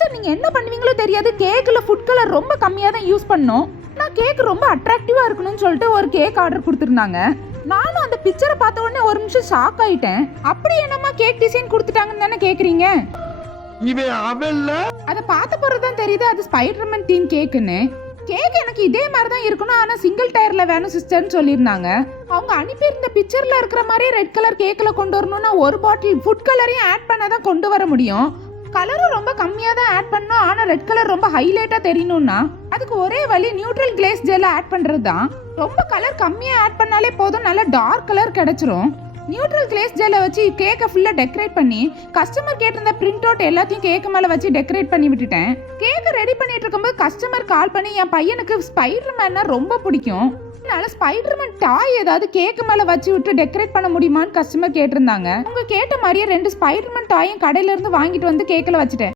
Sister நீங்க என்ன பண்ணுவீங்களோ தெரியாது, கேக்ல ஃபுட் கலர் ரொம்ப கம்மியா தான் யூஸ் பண்ணோம். நான் கேக் ரொம்ப அட்ராக்டிவா இருக்கணும்னு சொல்லிட்டு ஒரு கேக் ஆர்டர் கொடுத்துருந்தாங்க. நானும் அந்த பிக்சரை பார்த்த உடனே ஒரு நிமிஷம் ஷாக் ஆயிட்டேன். அப்படி என்னமா கேக் டிசைன் கொடுத்துட்டாங்கன்னு தானே கேக்குறீங்க? அதை பார்த்த பிறகுதான் தெரியுது அது ஸ்பைடர்மேன் தீம் கேக்குன்னு. கேக் எனக்கு இதே மாதிரி தான் இருக்கணும், ஆனா சிங்கிள் டயர்ல வேணும் சிஸ்டர்னு சொல்லியிருந்தாங்க. அவங்க அனுப்பியிருந்த பிக்சர்ல இருக்கிற மாதிரியே ரெட் கலர் கேக்ல கொண்டு வரணும்னா ஒரு பாட்டில் ஃபுட் கலரையும் ஆட் பண்ணாதான் கொண்டு வர முடியும். கலரும் ரொம்ப கம்மியா தான் ஆட் பண்ணணும், ஆனா ரெட் கலர் ரொம்ப ஹைலைட்டா தெரியணும்னா அதுக்கு ஒரே வழி நியூட்ரல் கிளேஸ் ஜெல் ஆட் பண்றது தான். ரொம்ப கலர் கம்மியா ஆட் பண்ணாலே போதும், நல்ல டார்க் கலர் கிடைச்சிரும். நியூட்ரல் கிளேஸ் ஜெல்லை வச்சு கேக்கை ஃபுல்லா டெக்கரேட் பண்ணி கஸ்டமர் கேட்டிருந்த பிரிண்ட் அவுட் எல்லாத்தையும் கேக்கு மேல வச்சு டெக்கரேட் பண்ணி விட்டுட்டேன். கேக்கை ரெடி பண்ணிட்டு இருக்கும்போது கஸ்டமர் கால் பண்ணி என் பையனுக்கு ஸ்பைடர்மேன்னா ரொம்ப பிடிக்கும், அதனால ஸ்பைடர்மேன் டாய் ஏதாவது கேக்கு மேல வச்சு விட்டு டெக்கரேட் பண்ண முடியுமான்னு கஸ்டமர் கேட்டிருந்தாங்க. அவங்க கேட்ட மாதிரியே 2 ஸ்பைடர்மேன் டாயும் கடையில இருந்து வாங்கிட்டு வந்து கேக்கில் வச்சுட்டேன்.